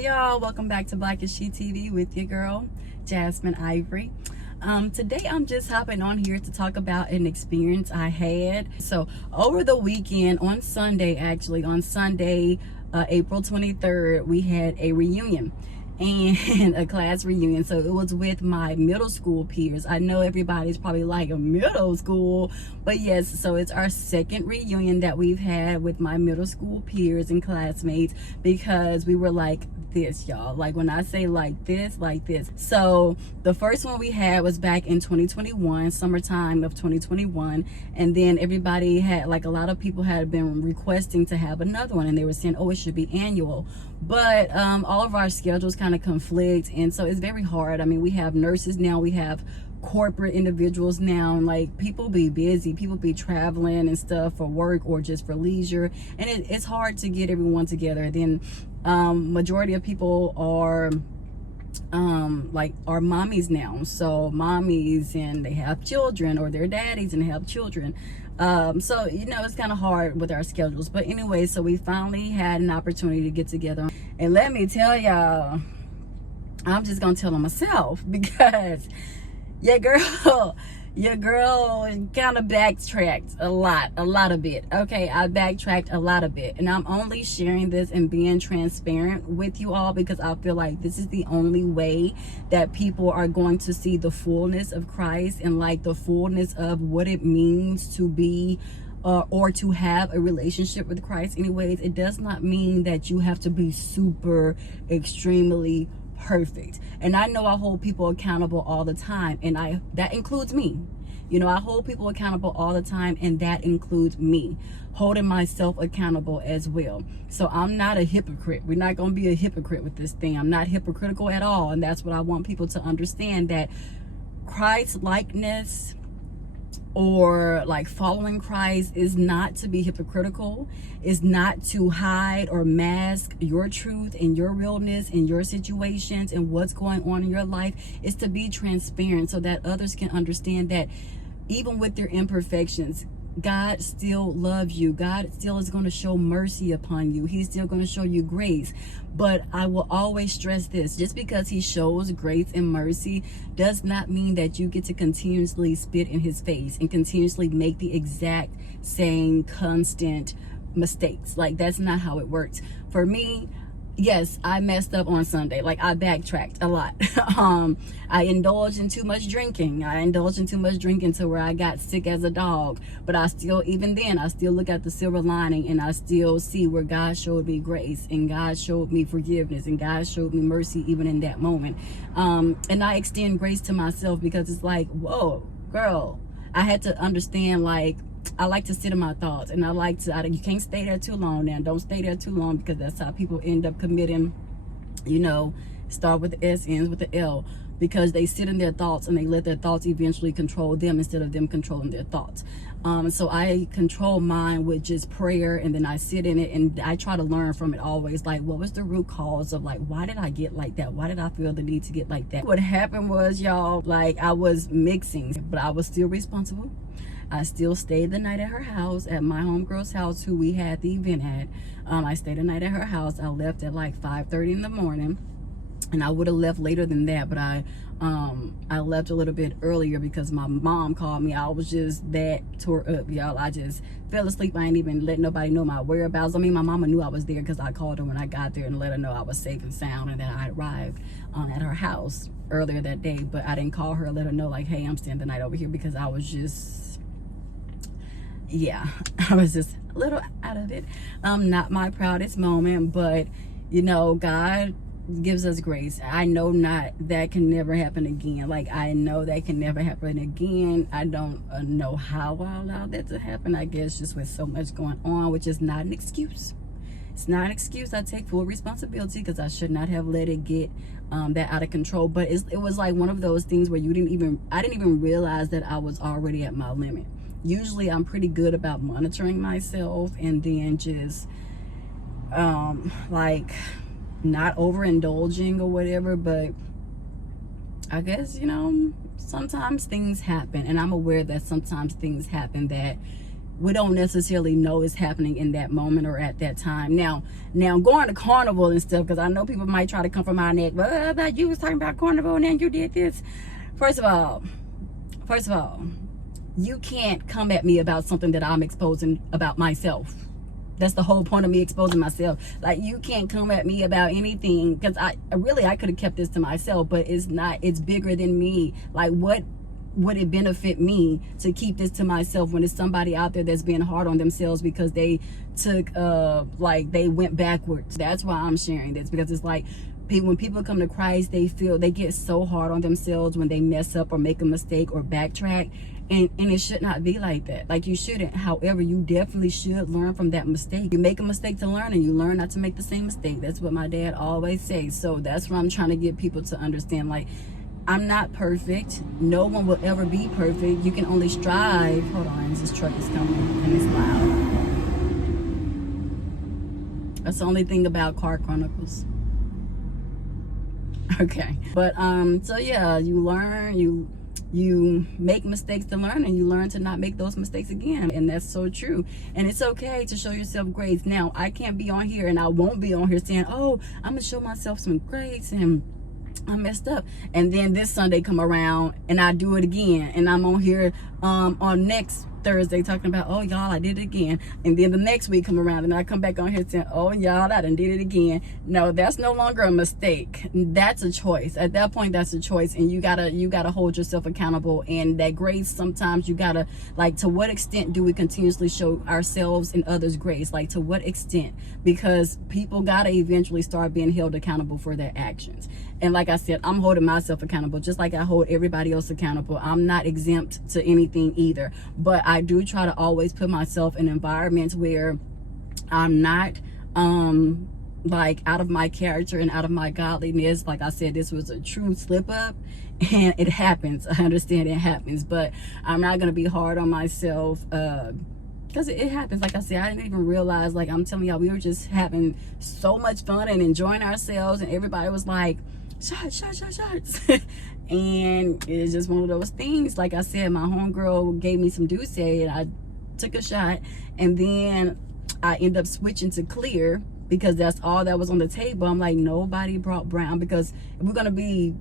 Hey y'all, welcome back to Black is She TV with your girl Jasmine Ivory. Today I'm just hopping on here to talk about an experience I had. So over the weekend, on Sunday, April 23rd, we had a reunion and a class reunion. So it was with my middle school peers. I know everybody's probably like, a middle school, but yes, so it's our second reunion that we've had with my middle school peers and classmates, because we were like this, y'all. Like when I say like this. So the first one we had was back in 2021, summertime of 2021, and then everybody had, like, a lot of people had been requesting to have another one, and they were saying, oh, it should be annual, but all of our schedules kind of conflict, and so it's very hard. I mean, we have nurses now, we have corporate individuals now, and like people be busy, people be traveling and stuff for work or just for leisure, and it's hard to get everyone together. Then majority of people are mommies now, so mommies, and they have children, or they're daddies and have children, so you know, it's kind of hard with our schedules. But anyway, so we finally had an opportunity to get together, and let me tell y'all, I'm just gonna tell on myself, because your girl kind of backtracked a lot of it. Okay, I backtracked a lot of it, and I'm only sharing this and being transparent with you all because I feel like this is the only way that people are going to see the fullness of Christ, and like the fullness of what it means to be or to have a relationship with Christ. Anyways, it does not mean that you have to be super extremely perfect. And I know I hold people accountable all the time, and that includes me. You know, I hold people accountable all the time, and that includes me holding myself accountable as well. So I'm not a hypocrite. We're not going to be a hypocrite with this thing. I'm not hypocritical at all, and that's what I want people to understand, that Christ likeness, or like following Christ, is not to be hypocritical, is not to hide or mask your truth and your realness and your situations and what's going on in your life. Is to be transparent so that others can understand that even with their imperfections, God still loves you. God still is going to show mercy upon you. He's still going to show you grace. But I will always stress this: just because he shows grace and mercy does not mean that you get to continuously spit in his face and continuously make the exact same constant mistakes. Like, that's not how it works. For me, yes, I messed up on Sunday. Like, I backtracked a lot. I indulged in too much drinking. To where I got sick as a dog. But even then, I still look at the silver lining, and I still see where God showed me grace, and God showed me forgiveness, and God showed me mercy even in that moment. And I extend grace to myself, because it's like, whoa, girl, I had to understand, like, I like to sit in my thoughts, and you can't stay there too long now. Don't stay there too long, because that's how people end up committing, you know, start with the S, ends with the L, because they sit in their thoughts and they let their thoughts eventually control them instead of them controlling their thoughts. So I control mine with just prayer, and then I sit in it, and I try to learn from it always. Like, what was the root cause of, like, why did I get like that? Why did I feel the need to get like that? What happened was, y'all, like, I was mixing, but I was still responsible. I still stayed the night at her house, at my homegirl's house, who we had the event at. I stayed the night at her house. I left at like 5:30 in the morning, and I would have left later than that, but I left a little bit earlier because my mom called me. I was just that tore up, y'all. I just fell asleep. I ain't even let nobody know my whereabouts. I mean, my mama knew I was there because I called her when I got there and let her know I was safe and sound, and that I arrived at her house earlier that day. But I didn't call her and let her know, like, hey, I'm staying the night over here, because I was just, yeah, I was just a little out of it. Not my proudest moment, but you know, God gives us grace. I know that can never happen again. Like, I know that can never happen again. I don't know how I allowed that to happen. I guess just with so much going on, which is not an excuse. It's not an excuse. I take full responsibility, because I should not have let it get that out of control. But it was like one of those things where I didn't even realize that I was already at my limit. Usually I'm pretty good about monitoring myself, and then just like not overindulging or whatever. But I guess, you know, sometimes things happen, and I'm aware that sometimes things happen that we don't necessarily know is happening in that moment or at that time. Now going to carnival and stuff, because I know people might try to come from my neck, but I thought you was talking about carnival and then you did this. First of all, you can't come at me about something that I'm exposing about myself. That's the whole point of me exposing myself. Like, you can't come at me about anything, because I could have kept this to myself, but it's not. It's bigger than me. Like, what would it benefit me to keep this to myself when it's somebody out there that's being hard on themselves because they took like they went backwards? That's why I'm sharing this, because it's like, when people come to Christ, they get so hard on themselves when they mess up or make a mistake or backtrack, and it should not be like that. Like, you shouldn't. However, you definitely should learn from that mistake. You make a mistake to learn, and you learn not to make the same mistake. That's what my dad always says. So that's what I'm trying to get people to understand. Like, I'm not perfect. No one will ever be perfect. You can only strive. Hold on, this truck is coming and it's loud. That's the only thing about Car Chronicles. Okay, but so yeah, you learn, you make mistakes to learn, and you learn to not make those mistakes again. And that's so true. And it's okay to show yourself grace. Now, I can't be on here, and I won't be on here saying, oh, I'm gonna show myself some grace and I messed up, and then this Sunday come around and I do it again, and I'm on here on next Thursday talking about, oh y'all, I did it again. And then the next week come around and I come back on here saying, oh y'all, I done did it again. No, that's no longer a mistake. That's a choice. At that point, that's a choice, and you gotta hold yourself accountable. And that grace, sometimes you gotta, like, to what extent do we continuously show ourselves and others grace? Like, to what extent? Because people gotta eventually start being held accountable for their actions. And like I said, I'm holding myself accountable just like I hold everybody else accountable. I'm not exempt to anything either, but I do try to always put myself in environments where I'm not like out of my character and out of my godliness. Like I said, this was a true slip up, and it happens. I understand it happens, but I'm not gonna be hard on myself because it happens. Like I said, I didn't even realize, like I'm telling y'all, we were just having so much fun and enjoying ourselves, and everybody was like, shots. And it's just one of those things. Like I said, my homegirl gave me some Douce, and I took a shot, and then I end up switching to clear because that's all that was on the table. I'm like, nobody brought brown, because if we're gonna be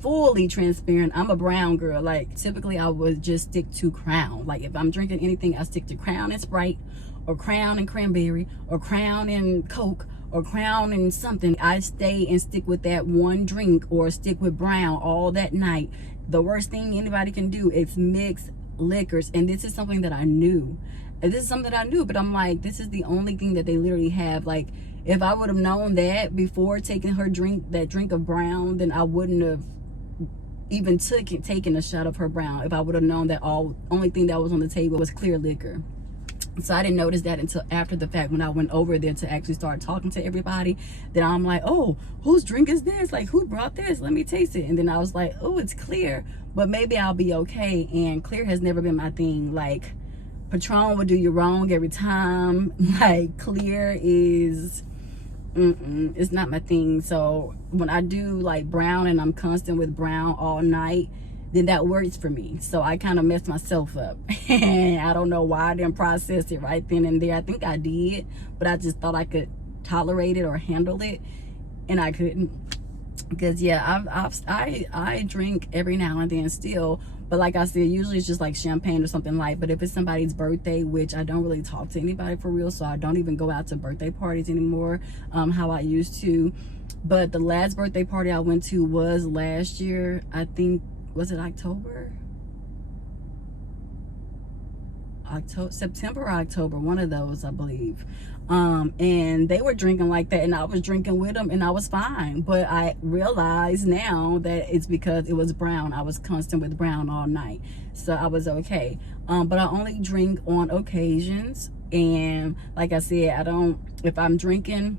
fully transparent, I'm a brown girl. Like, typically I would just stick to Crown. Like, if I'm drinking anything, I stick to Crown and Sprite, or Crown and cranberry, or Crown and Coke, or Crown and something. I stay and stick with that one drink, or stick with brown all that night. The worst thing anybody can do is mix liquors, and this is something that I knew. But I'm like, this is the only thing that they literally have. Like, if I would have known that before taking her that drink of brown, then I wouldn't have even taken a shot of her brown. If I would have known that only thing that was on the table was clear liquor. So I didn't notice that until after the fact, when I went over there to actually start talking to everybody. Then I'm like, oh, whose drink is this? Like, who brought this? Let me taste it. And then I was like, oh, it's clear, but maybe I'll be okay. And clear has never been my thing. Like, Patron would do you wrong every time. Like, clear is, it's not my thing. So when I do like brown, and I'm constant with brown all night, then that works for me. So I kind of messed myself up. And I don't know why I didn't process it right then and there. I think I did, but I just thought I could tolerate it or handle it, and I couldn't. Because yeah, I drink every now and then still, but like I said, usually it's just like champagne or something light. But if it's somebody's birthday, which I don't really talk to anybody for real, so I don't even go out to birthday parties anymore how I used to. But the last birthday party I went to was last year. I think, was it September or October, one of those, I believe. And they were drinking like that, and I was drinking with them, and I was fine. But I realize now that it's because it was brown. I was constant with brown all night, so I was okay. But I only drink on occasions, and like I said, if I'm drinking,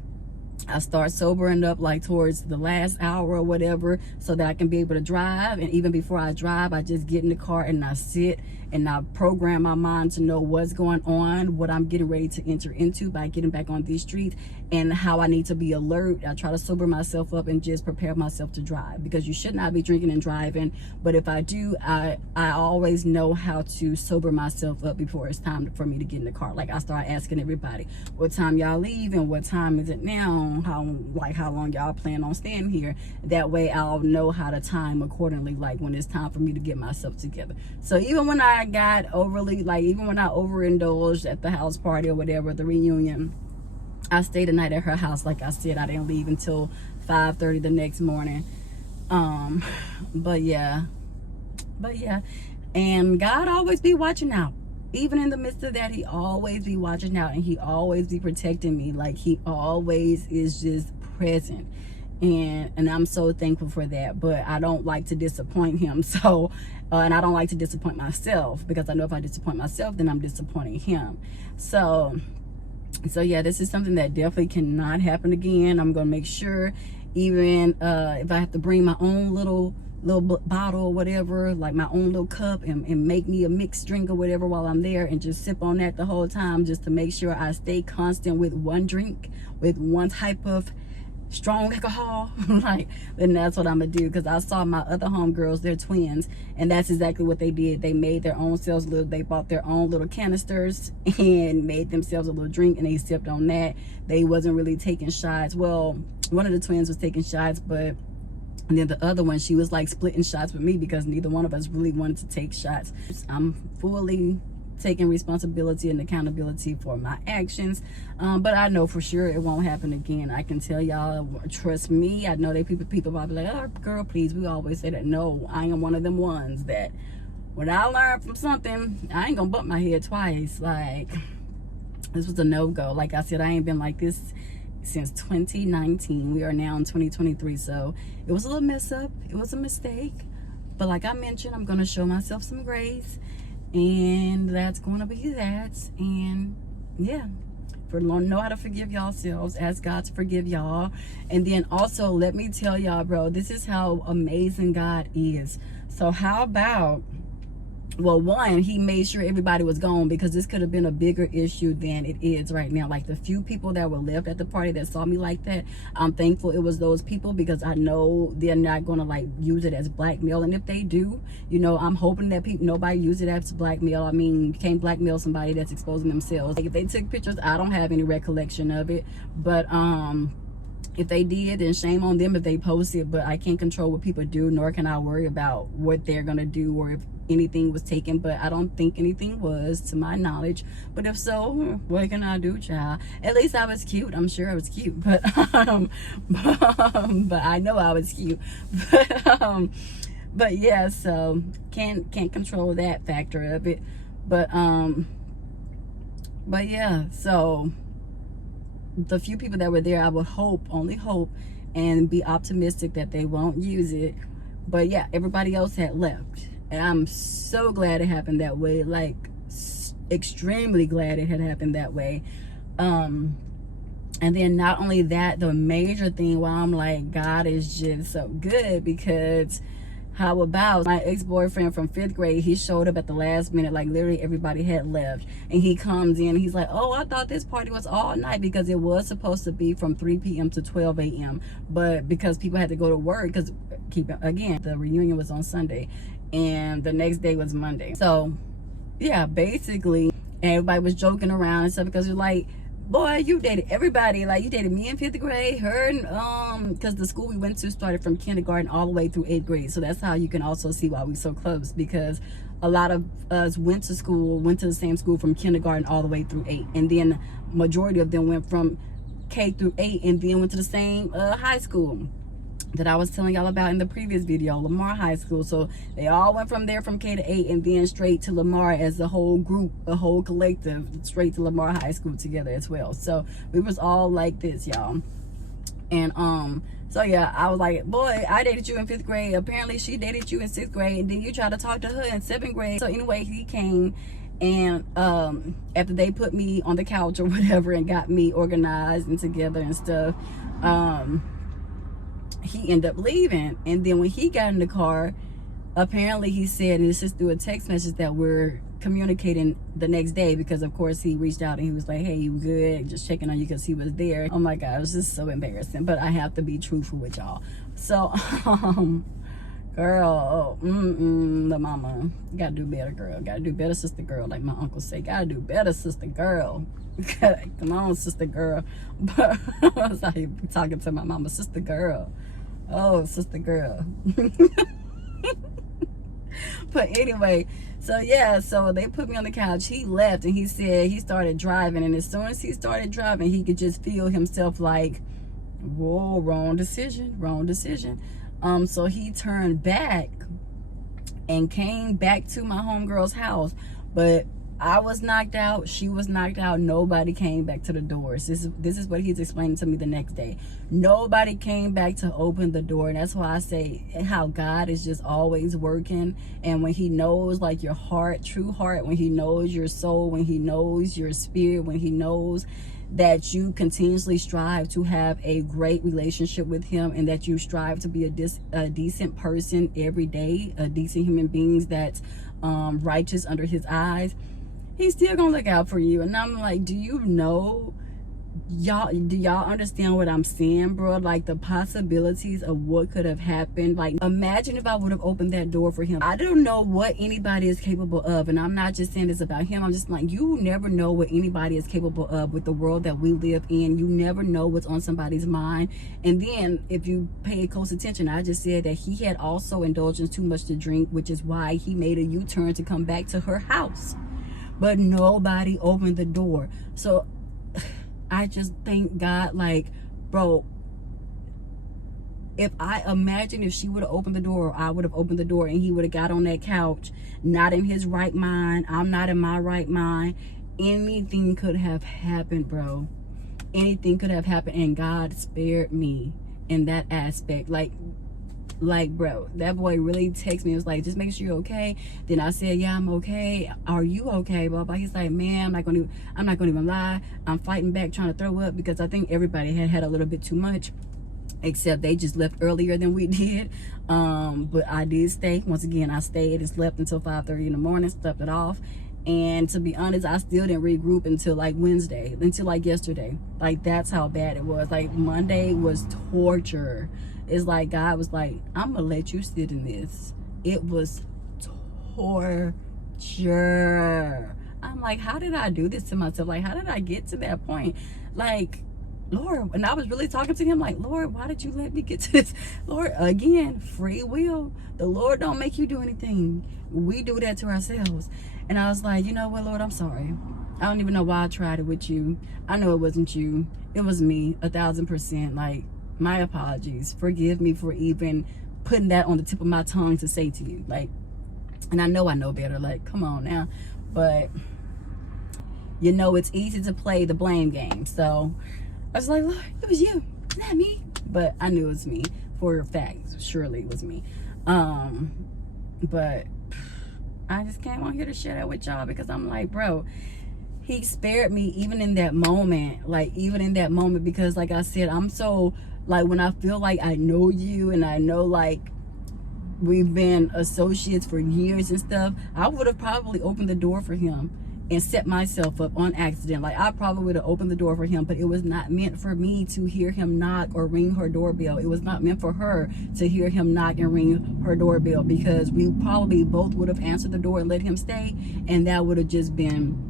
I start sobering up like towards the last hour or whatever, so that I can be able to drive. And even before I drive, I just get in the car and I sit and I program my mind to know what's going on, what I'm getting ready to enter into by getting back on these streets. and how I need to be alert. I try to sober myself up and just prepare myself to drive, because you should not be drinking and driving. But if I do, I always know how to sober myself up before it's time for me to get in the car. Like, I start asking everybody, what time y'all leave and what time is it now? How long y'all plan on staying here? That way I'll know how to time accordingly, like when it's time for me to get myself together. So even when I got overly, like even when I overindulged at the house party or whatever, the reunion, I stayed the night at her house. Like I said, I didn't leave until 5:30 the next morning. But yeah, and God always be watching out. Even in the midst of that, he always be watching out, and he always be protecting me. Like, he always is just present, and I'm so thankful for that. But I don't like to disappoint him, so and I don't like to disappoint myself, because I know if I disappoint myself, then I'm disappointing him. So yeah, this is something that definitely cannot happen again. I'm gonna make sure, even if I have to bring my own little bottle or whatever, like my own little cup, and make me a mixed drink or whatever while I'm there, and just sip on that the whole time, just to make sure I stay constant with one drink, with one type of strong alcohol. Like, then that's what I'm gonna do. Because I saw my other homegirls, they're twins, and that's exactly what they did. They made their own selves they bought their own little canisters and made themselves a little drink, and they sipped on that. They wasn't really taking shots. Well, one of the twins was taking shots, but and then the other one, she was like splitting shots with me, because neither one of us really wanted to take shots. I'm fully taking responsibility and accountability for my actions, but I know for sure it won't happen again. I can tell y'all, trust me. I know that people probably like, oh girl, please, we always say that. No, I am one of them ones that when I learn from something, I ain't gonna bump my head twice. Like, this was a no-go. Like I said, I ain't been like this since 2019. We are now in 2023, so it was a little mess up. It was a mistake, but like I mentioned, I'm gonna show myself some grace, and that's gonna be that. And yeah, know how to forgive yourselves, ask God to forgive y'all. And then also, let me tell y'all, bro, this is how amazing God is. So how about, well, one, he made sure everybody was gone, because this could have been a bigger issue than it is right now. Like, the few people that were left at the party that saw me like that, I'm thankful it was those people, because I know they're not going to like use it as blackmail. And if they do, you know, I'm hoping that nobody use it as blackmail. I mean, you can't blackmail somebody that's exposing themselves. Like, if they took pictures, I don't have any recollection of it, but if they did, then shame on them if they post it. But I can't control what people do, nor can I worry about what they're gonna do, or if anything was taken. But I don't think anything was, to my knowledge. But if so, what can I do, child? At least I was cute. I'm sure I was cute, but but I know I was cute. But yeah, so can't control that factor of it. But yeah, so the few people that were there, I would only hope and be optimistic that they won't use it. But yeah, everybody else had left, and I'm so glad it happened that way. Like, extremely glad it had happened that way. And then not only that, the major thing why I'm like, God is just so good, because how about my ex-boyfriend from 5th grade? He showed up at the last minute, like literally everybody had left, and he comes in, he's like, oh, I thought this party was all night, because it was supposed to be from 3 p.m. to 12 a.m. but because people had to go to work, because again, the reunion was on Sunday and the next day was Monday. So yeah, basically everybody was joking around and stuff, because you're like, boy, you dated everybody. Like, you dated me in 5th grade, her, and because the school we went to started from kindergarten all the way through 8th grade. So that's how you can also see why we're so close, because a lot of us went to the same school from kindergarten all the way through 8, and then majority of them went from K through 8, and then went to the same high school that I was telling y'all about in the previous video, Lamar High School. So they all went from there, from K to 8, and then straight to Lamar as a whole group, a whole collective, straight to Lamar High School together as well. So we was all like this, y'all. And so yeah, I was like, boy, I dated you in 5th grade. Apparently she dated you in 6th grade, and then you tried to talk to her in 7th grade. So anyway, he came, and after they put me on the couch or whatever and got me organized and together and stuff, he ended up leaving. And then when he got in the car, apparently he said, and it's just through a text message, that we're communicating the next day, because of course he reached out and he was like, hey, you good, just checking on you, because he was there. Oh my god, it was just so embarrassing, but I have to be truthful with y'all. So girl, the mama gotta do better, girl, gotta do better, sister girl, like my uncle say, gotta do better, sister girl. Come on, sister girl. But I was like talking to my mama, sister girl. Oh, sister girl. But anyway, so yeah, so they put me on the couch. He left and he said he started driving, and as soon as he started driving, he could just feel himself like, whoa, wrong decision, wrong decision. So he turned back and came back to my homegirl's house, but I was knocked out, she was knocked out, nobody came back to the doors. This is what he's explaining to me the next day. Nobody came back to open the door. And that's why I say how God is just always working. And when he knows like your heart, true heart, when he knows your soul, when he knows your spirit, when he knows that you continuously strive to have a great relationship with him, and that you strive to be a decent person every day, a decent human being that's righteous under his eyes, he's still gonna look out for you. And I'm like, do you know, do y'all understand what I'm saying, bro? Like the possibilities of what could have happened. Like imagine if I would have opened that door for him. I don't know what anybody is capable of, and I'm not just saying this about him. I'm just like, you never know what anybody is capable of with the world that we live in. You never know what's on somebody's mind. And then if you pay close attention, I just said that he had also indulged in too much to drink, which is why he made a U-turn to come back to her house. But nobody opened the door. So I just thank God, like, bro, if I imagine if she would have opened the door, or I would have opened the door, and he would have got on that couch, not in his right mind, I'm not in my right mind, anything could have happened, bro. Anything could have happened, and God spared me in that aspect. Like, bro, that boy really texted me. It was like, just make sure you're okay. Then I said, yeah, I'm okay. Are you okay? Blah, blah. He's like, man, I'm not gonna even lie. I'm fighting back, trying to throw up, because I think everybody had a little bit too much, except they just left earlier than we did. But I did stay. Once again, I stayed and slept until 5:30 in the morning, slept it off. And to be honest, I still didn't regroup until like Wednesday, until like yesterday. Like, that's how bad it was. Like, Monday was torture. It's like God was like, I'm gonna let you sit in this. It was torture. I'm like, how did I do this to myself? Like, how did I get to that point? Like, Lord, and I was really talking to him like, Lord, why did you let me get to this? Lord, again, free will. The Lord don't make you do anything. We do that to ourselves. And I was like, you know what, Lord, I'm sorry. I don't even know why I tried it with you. I know it wasn't you. It was me, 1000%. Like, my apologies. Forgive me for even putting that on the tip of my tongue to say to you. Like, and I know better. Like, come on now. But, you know, it's easy to play the blame game. So I was like, Lord, it was you, not me. But I knew it was me for a fact. Surely it was me. But I just came on here to share that with y'all, because I'm like, bro, he spared me even in that moment. Like, even in that moment, because like I said, I'm so, like, when I feel like I know you, and I know like we've been associates for years and stuff, I would have probably opened the door for him and set myself up on accident. Like, I probably would have opened the door for him, but it was not meant for me to hear him knock or ring her doorbell. It was not meant for her to hear him knock and ring her doorbell, because we probably both would have answered the door and let him stay, and that would have just been,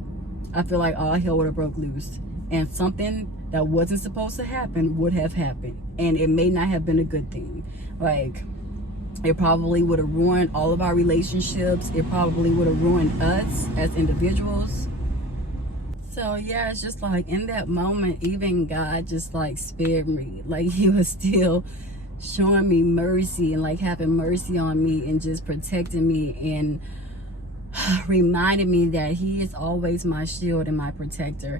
I feel like all hell would have broke loose, and something that wasn't supposed to happen would have happened, and it may not have been a good thing. Like, it probably would have ruined all of our relationships. It probably would have ruined us as individuals. So yeah, it's just like in that moment, even God just like spared me. Like, he was still showing me mercy and like having mercy on me and just protecting me and reminding me that he is always my shield and my protector.